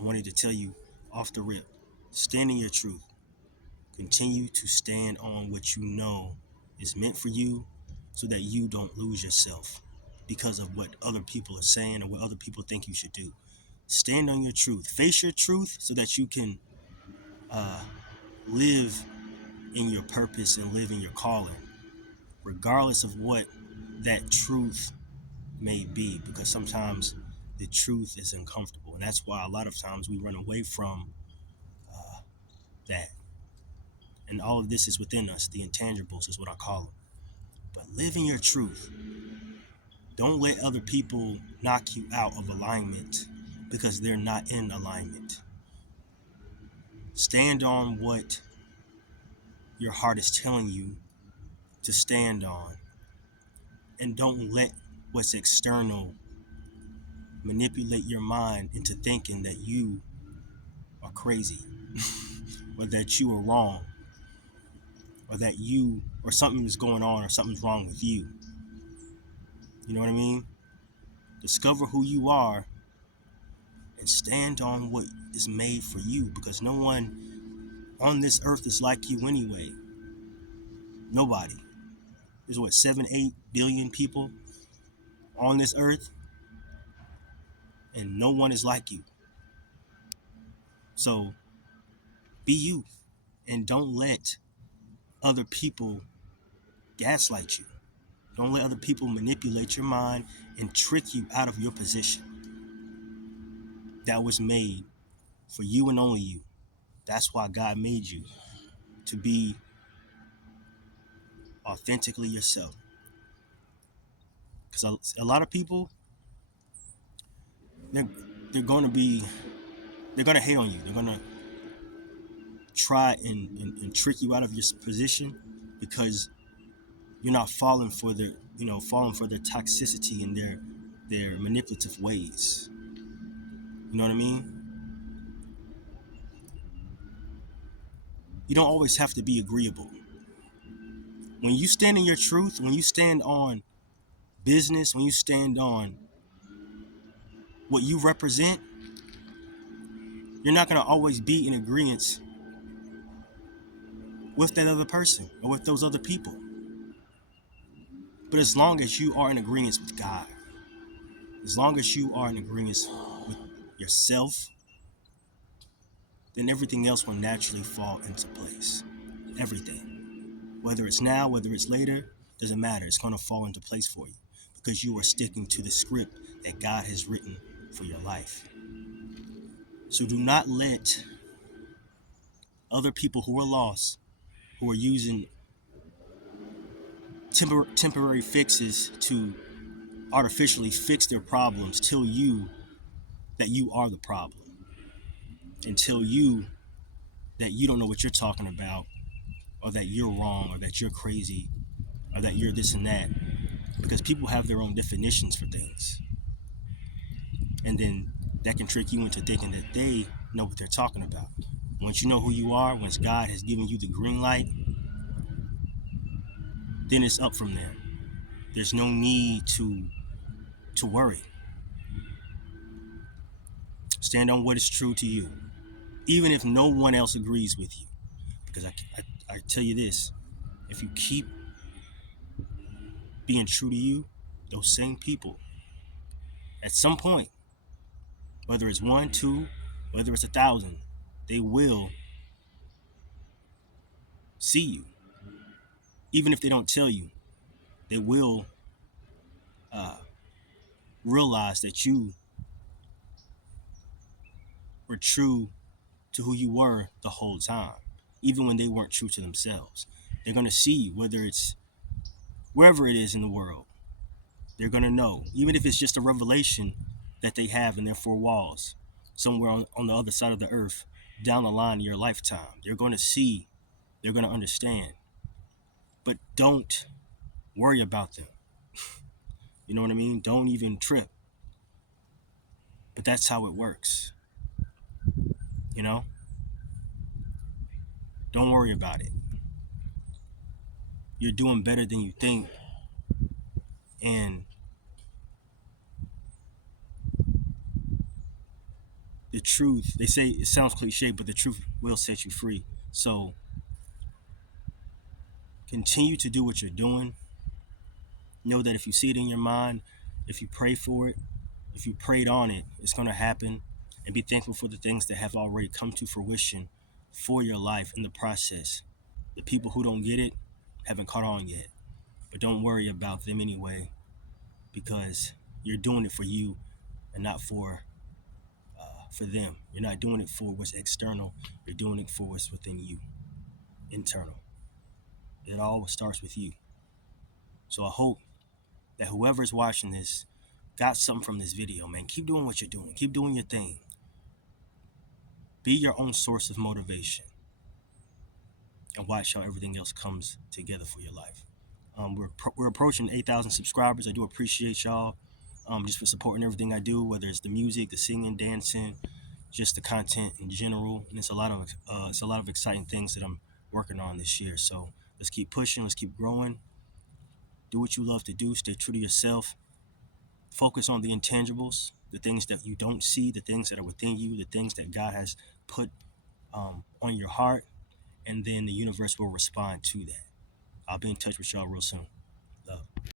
I wanted to tell you off the rip, stand in your truth. Continue to stand on what you know is meant for you so that you don't lose yourself because of what other people are saying or what other people think you should do. Stand on your truth. Face your truth so that you can uh, live in your purpose and live in your calling, regardless of what that truth may be, because sometimes the truth is uncomfortable. And that's why a lot of times we run away from that. And all of this is within us. The intangibles is what I call them. But live in your truth. Don't let other people knock you out of alignment because they're not in alignment. Stand on what your heart is telling you to stand on. And don't let what's external manipulate your mind into thinking that you are crazy or that you are wrong or that you or something is going on or something's wrong with you. You know what I mean? Discover who you are and stand on what is made for you, because no one on this earth is like you anyway. Nobody. There's what, 7, 8 billion people on this earth, and no one is like you. So be you and don't let other people gaslight you. Don't let other people manipulate your mind and trick you out of your position that was made for you and only you. That's why God made you, to be authentically yourself. Because a lot of people, they're, they're going to be, they're going to hate on you. They're going to try and trick you out of your position because you're not falling for their toxicity and their manipulative ways. You know what I mean? You don't always have to be agreeable. When you stand in your truth, when you stand on business, when you stand on what you represent, you're not going to always be in agreement with that other person or with those other people. But as long as you are in agreement with God, as long as you are in agreement with yourself, then everything else will naturally fall into place. Everything. Whether it's now, whether it's later, doesn't matter. It's going to fall into place for you because you are sticking to the script that God has written for your life. So do not let other people who are lost, who are using temporary fixes to artificially fix their problems, tell you that you are the problem and tell you that you don't know what you're talking about, or that you're wrong, or that you're crazy, or that you're this and that. Because people have their own definitions for things. And then that can trick you into thinking that they know what they're talking about. Once you know who you are, once God has given you the green light, then it's up from there. There's no need to worry. Stand on what is true to you, even if no one else agrees with you. Because I tell you this, if you keep being true to you, those same people, at some point, whether it's one, two, whether it's 1,000, they will see you. Even if they don't tell you, they will uh, realize that you were true to who you were the whole time, even when they weren't true to themselves. They're going to see you, whether it's wherever it is in the world. They're going to know, even if it's just a revelation that they have in their four walls, somewhere on the other side of the earth, down the line in your lifetime. They're going to see, they're going to understand. But don't worry about them. You know what I mean? Don't even trip. But that's how it works. You know? Don't worry about it. You're doing better than you think. And the truth, they say it sounds cliche, but the truth will set you free. So continue to do what you're doing. Know that if you see it in your mind, if you pray for it, if you prayed on it, it's going to happen. And be thankful for the things that have already come to fruition for your life in the process. The people who don't get it haven't caught on yet. But don't worry about them anyway, because you're doing it for you and not for them. You're not doing it for what's external. You're doing it for what's within you, internal. It all starts with you. So I hope that whoever's watching this got something from this video, man. Keep doing what you're doing. Keep doing your thing. Be your own source of motivation and watch how everything else comes together for your life. We're approaching 8,000 subscribers. I do appreciate y'all just for supporting everything I do, whether it's the music, the singing, dancing, just the content in general. And it's a lot of exciting things that I'm working on this year. So let's keep pushing. Let's keep growing. Do what you love to do. Stay true to yourself. Focus on the intangibles, the things that you don't see, the things that are within you, the things that God has put on your heart, and then the universe will respond to that. I'll be in touch with y'all real soon.